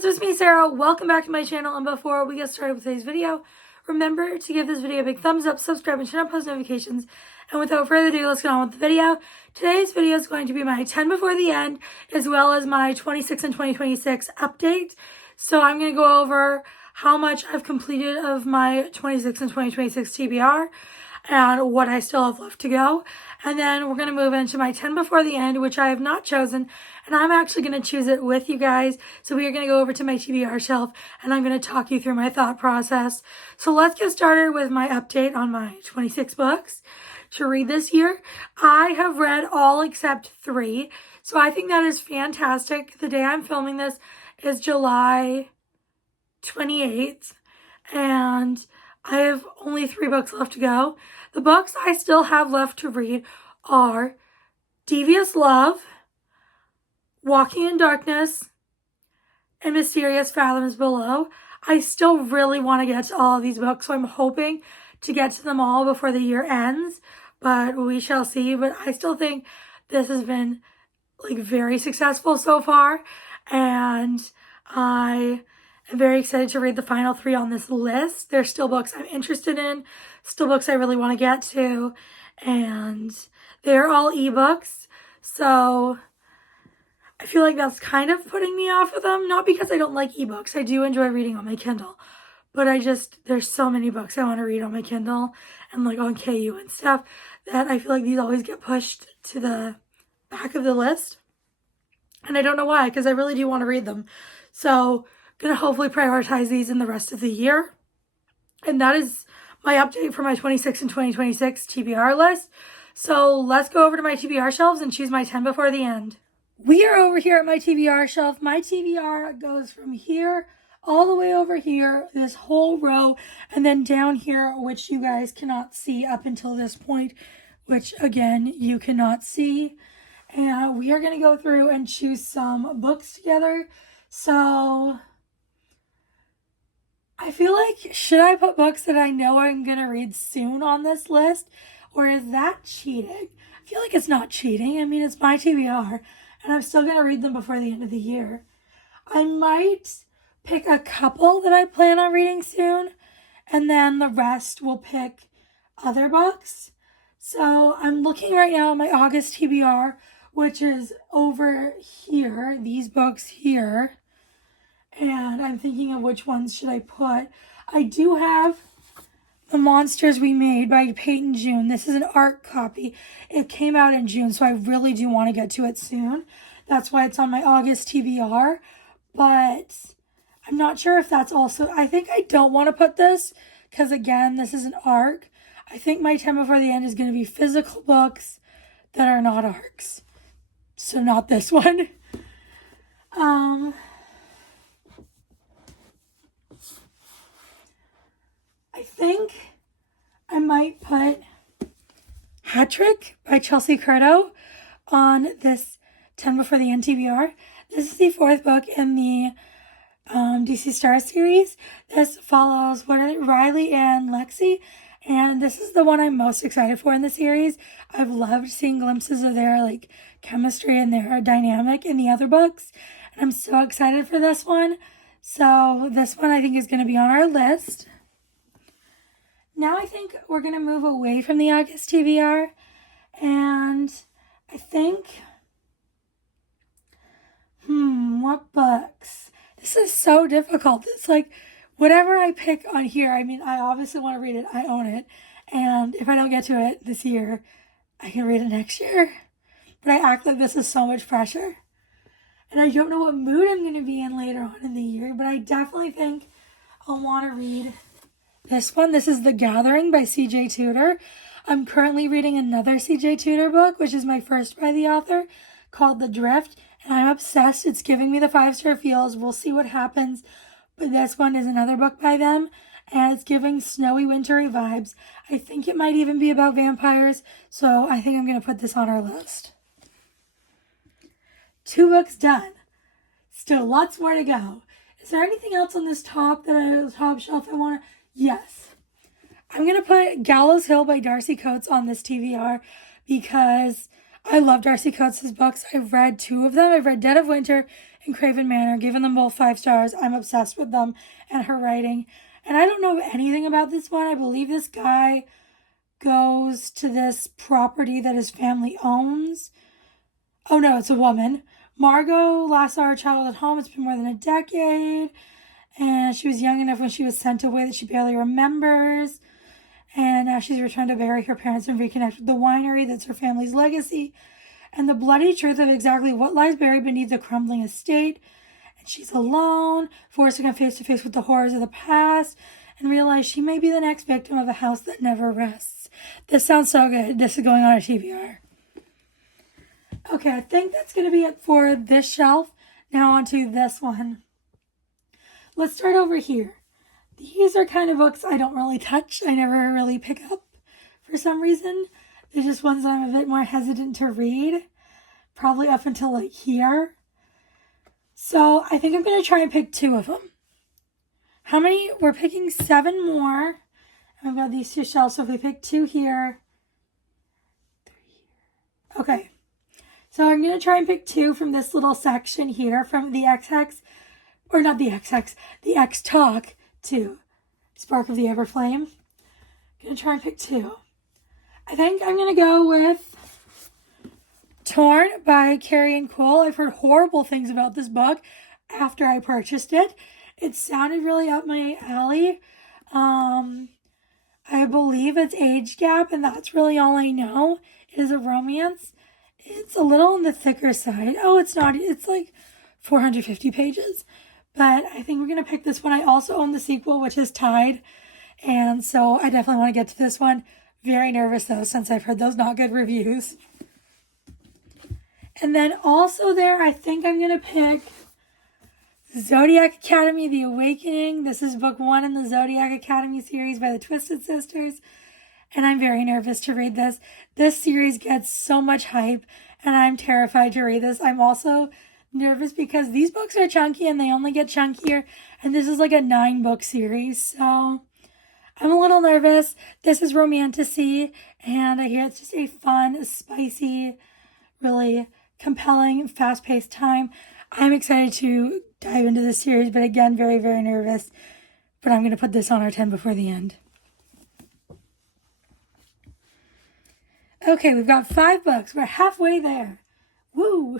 friends, it's me, Sarah. Welcome back to my channel, and before we get started with today's video, remember to give this video a big thumbs up, subscribe, and turn on post notifications. And without further ado, let's get on with the video. Today's video is going to be my 10 before the end, as well as my 26 and 2026 update. So I'm going to go over how much I've completed of my 26 and 2026 TBR, and what I still have left to go. And then we're going to move into my 10 before the end, which I have not chosen, and I'm actually going to choose it with you guys. So we are going to go over to my TBR shelf, and I'm going to talk you through my thought process. So let's get started with my update on my 26 books to read this year. I have read all except 3, so I think that is fantastic. The day I'm filming this is July 28th, and I have only 3 books left to go. The books I still have left to read are Devious Love, Walking in Darkness, and Mysterious Fathoms Below. I still really want to get to all of these books, so I'm hoping to get to them all before the year ends, but we shall see. But I still think this has been very successful so far, and I'm very excited to read the final 3 on this list. There's still books I'm interested in, still books I really want to get to, and they're all ebooks, so I feel like that's kind of putting me off of them. Not because I don't like ebooks. I do enjoy reading on my Kindle, but there's so many books I want to read on my Kindle and on KU and stuff that I feel like these always get pushed to the back of the list. And I don't know why, because I really do want to read them. So gonna hopefully prioritize these in the rest of the year. And that is my update for my 26 and 2026 TBR list. So let's go over to my TBR shelves and choose my 10 before the end. We are over here at my TBR shelf. My TBR goes from here all the way over here, this whole row, and then down here, which you guys cannot see up until this point, which again, you cannot see. And we are going to go through and choose some books together. So I feel like, should I put books that I know I'm going to read soon on this list? Or is that cheating? I feel like it's not cheating. I mean, it's my TBR, and I'm still going to read them before the end of the year. I might pick a couple that I plan on reading soon, and then the rest will pick other books. So I'm looking right now at my August TBR, which is over here, these books here. And I'm thinking of which ones should I put. I do have The Monsters We Made by Peyton June. This is an art copy. It came out in June, so I really do want to get to it soon. That's why it's on my August TBR. But I'm not sure if that's also... I think I don't want to put this, because again, this is an arc. I think my 10 before the end is going to be physical books that are not arcs. So not this one. I think I might put Hat-Trick by Chelsea Curto on this 10 before the end TBR. This is the 4th book in the DC Star series. This follows Riley and Lexi, and this is the one I'm most excited for in the series. I've loved seeing glimpses of their chemistry and their dynamic in the other books, and I'm so excited for this one. So this one I think is going to be on our list. Now I think we're going to move away from the August TBR, and I think, what books? This is so difficult. It's whatever I pick on here, I mean, I obviously want to read it. I own it, and if I don't get to it this year, I can read it next year. But I act like this is so much pressure, and I don't know what mood I'm going to be in later on in the year, but I definitely think I'll want to read this one. This is The Gathering by C.J. Tudor. I'm currently reading another C.J. Tudor book, which is my first by the author, called The Drift, and I'm obsessed. It's giving me the 5-star feels. We'll see what happens, but this one is another book by them, and it's giving snowy, wintry vibes. I think it might even be about vampires, so I think I'm going to put this on our list. 2 books done. Still lots more to go. Is there anything else on this top shelf I want to... Yes. I'm going to put Gallows Hill by Darcy Coates on this TBR because I love Darcy Coates' books. I've read 2 of them. I've read Dead of Winter and Craven Manor. Giving them both 5 stars. I'm obsessed with them and her writing. And I don't know anything about this one. I believe this guy goes to this property that his family owns. Oh no, it's a woman. Margot last saw her child at home. It's been more than a decade. And she was young enough when she was sent away that she barely remembers. And now she's returned to bury her parents and reconnect with the winery that's her family's legacy. And the bloody truth of exactly what lies buried beneath the crumbling estate. And she's alone, forced to come face to face with the horrors of the past and realize she may be the next victim of a house that never rests. This sounds so good. This is going on a TBR. Okay, I think that's going to be it for this shelf. Now on to this one. Let's start over here. These are kind of books I don't really touch. I never really pick up for some reason. They're just ones that I'm a bit more hesitant to read. Probably up until like here. So I think I'm going to try and pick 2 of them. How many? We're picking 7 more. I've got these 2 shelves, so if we pick 2 here, 3 here. Okay. So I'm going to try and pick 2 from this little section here, from the XX, or not the XX, the X-Talk to Spark of the Everflame. I'm going to try and pick 2. I think I'm going to go with Torn by Carrie Ann Cole. I've heard horrible things about this book after I purchased it. It sounded really up my alley. I believe it's age gap, and that's really all I know. It is a romance. It's a little on the thicker side. Oh, it's not. It's like 450 pages. But I think we're going to pick this one. I also own the sequel, which is Tide. And so I definitely want to get to this one. Very nervous, though, since I've heard those not good reviews. And then also there, I think I'm going to pick Zodiac Academy, The Awakening. This is book 1 in the Zodiac Academy series by the Twisted Sisters. And I'm very nervous to read this. This series gets so much hype, and I'm terrified to read this. I'm also nervous because these books are chunky, and they only get chunkier. And this is like a 9-book series, so I'm a little nervous. This is romantasy, and I hear it's just a fun, spicy, really compelling, fast-paced time. I'm excited to dive into this series, but again, very, very nervous. But I'm going to put this on our 10 before the end. Okay, we've got 5 books. We're halfway there. Woo!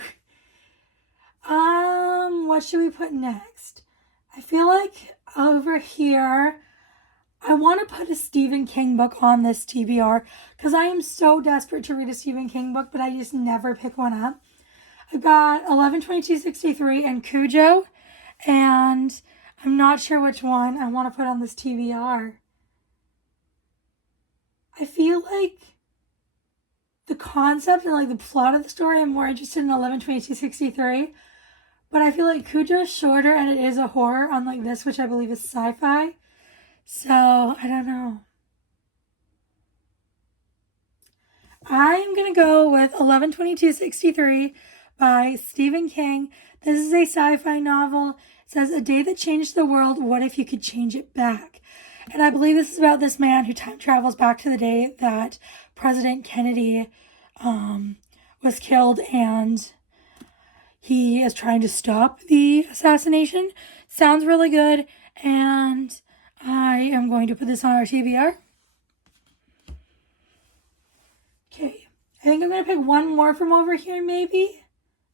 What should we put next? I feel like over here, I want to put a Stephen King book on this TBR because I am so desperate to read a Stephen King book, but I just never pick one up. I've got 11/22/63 and Cujo, and I'm not sure which one I want to put on this TBR. I feel like the concept and like the plot of the story, I'm more interested in 11/22/63, but I feel like Cujo is shorter and it is a horror, unlike this, which I believe is sci-fi. So, I don't know. I'm going to go with 11/22/63 by Stephen King. This is a sci-fi novel. It says, a day that changed the world, what if you could change it back? And I believe this is about this man who time travels back to the day that President Kennedy was killed, and he is trying to stop the assassination. Sounds really good, and I am going to put this on our TBR. Okay, I think I'm going to pick one more from over here, maybe.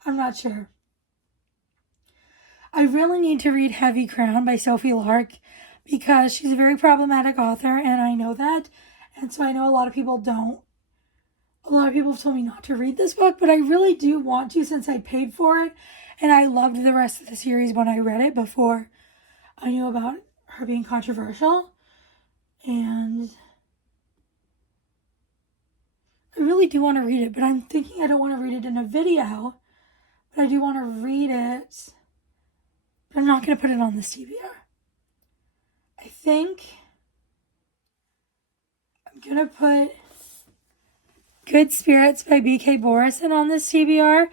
I'm not sure. I really need to read Heavy Crown by Sophie Lark because she's a very problematic author, and I know that. And so I know a lot of people don't. A lot of people have told me not to read this book, but I really do want to since I paid for it. And I loved the rest of the series when I read it before I knew about her being controversial. And I really do want to read it, but I'm thinking I don't want to read it in a video. But I do want to read it. But I'm not going to put it on this TBR. I think I'm going to put Good Spirits by B.K. Borison on this TBR.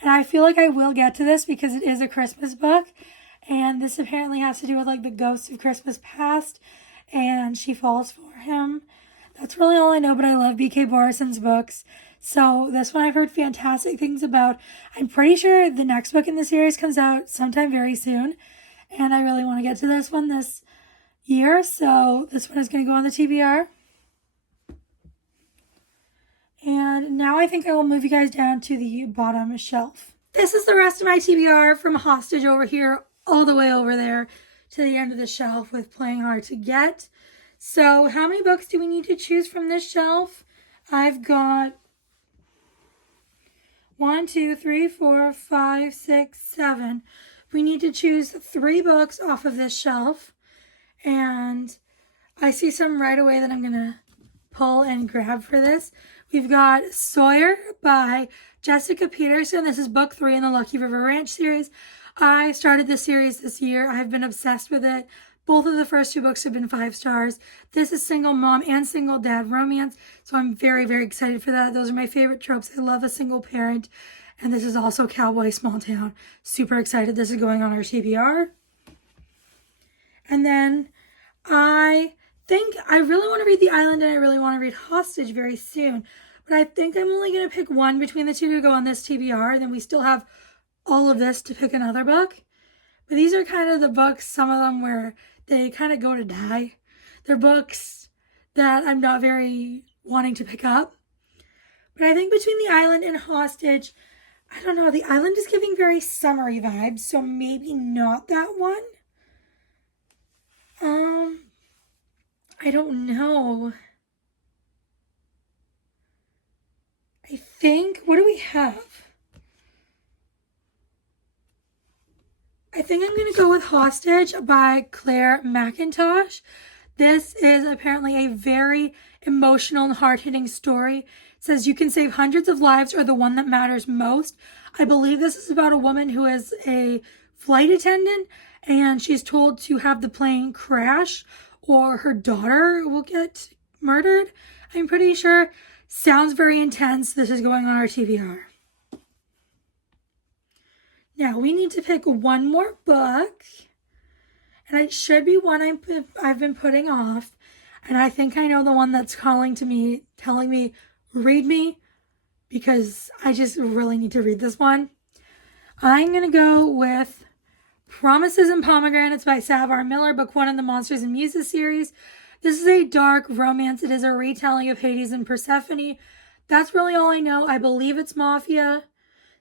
And I feel like I will get to this because it is a Christmas book. And this apparently has to do with like the ghosts of Christmas past. And she falls for him. That's really all I know, but I love B.K. Borison's books. So this one I've heard fantastic things about. I'm pretty sure the next book in the series comes out sometime very soon. And I really want to get to this one this year. So this one is going to go on the TBR. And now I think I will move you guys down to the bottom shelf. This is the rest of my TBR from Hostage over here, all the way over there to the end of the shelf with Playing Hard to Get. So how many books do we need to choose from this shelf? I've got 1, 2, 3, 4, 5, 6, 7. We need to choose 3 books off of this shelf. And I see some right away that I'm going to pull and grab for this. We've got Sawyer by Jessica Peterson. This is book 3 in the Lucky River Ranch series. I started this series this year. I've been obsessed with it. Both of the first 2 books have been 5 stars. This is single mom and single dad romance, so I'm very, very excited for that. Those are my favorite tropes. I love a single parent, and this is also cowboy small town. Super excited this is going on our TBR. And then I think I really want to read The Island and I really want to read Hostage very soon, but I think I'm only going to pick one between the 2 to go on this TBR, and then we still have all of this to pick another book. But these are kind of the books, some of them where they kind of go to die. They're books that I'm not very wanting to pick up. But I think between The Island and Hostage, I don't know, The Island is giving very summery vibes, so maybe not that one. I don't know. I think, what do we have? I think I'm going to go with Hostage by Claire McIntosh. This is apparently a very emotional and hard-hitting story. It says you can save hundreds of lives or the one that matters most. I believe this is about a woman who is a flight attendant and she's told to have the plane crash or her daughter will get murdered. I'm pretty sure. Sounds very intense. This is going on our TBR. Now, we need to pick one more book, and it should be one I've been putting off, and I think I know the one that's calling to me, telling me, read me, because I just really need to read this one. I'm going to go with Promises and Pomegranates by Savar Miller, book 1 in the Monsters and Muses series. This is a dark romance. It is a retelling of Hades and Persephone. That's really all I know. I believe it's Mafia.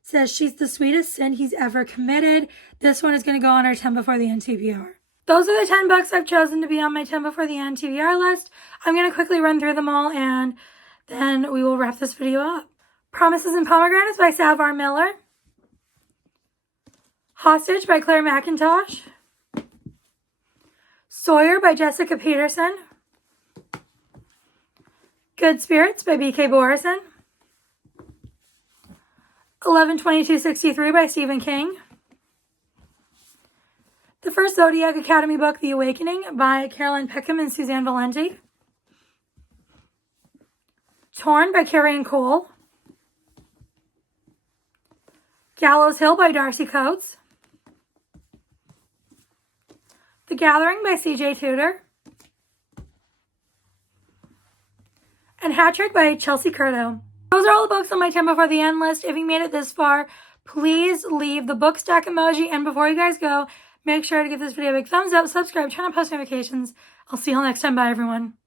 Says she's the sweetest sin he's ever committed. This one is going to go on our 10 before the end TBR. Those are the 10 books I've chosen to be on my 10 before the end TBR list. I'm going to quickly run through them all and then we will wrap this video up. Promises and Pomegranates by Savar Miller. Hostage by Claire McIntosh. Sawyer by Jessica Peterson. Good Spirits by B.K. Borison. 11/22/63 by Stephen King. The First Zodiac Academy book, The Awakening by Carolyn Peckham and Suzanne Valenti. Torn by Carrie Ann Cole. Gallows Hill by Darcy Coates. The Gathering by C.J. Tudor. And Hat Trick by Chelsea Curto. Those are all the books on my 10 before the end list. If you made it this far, please leave the book stack emoji. And before you guys go, make sure to give this video a big thumbs up, subscribe, turn on post notifications. I'll see you all next time. Bye, everyone.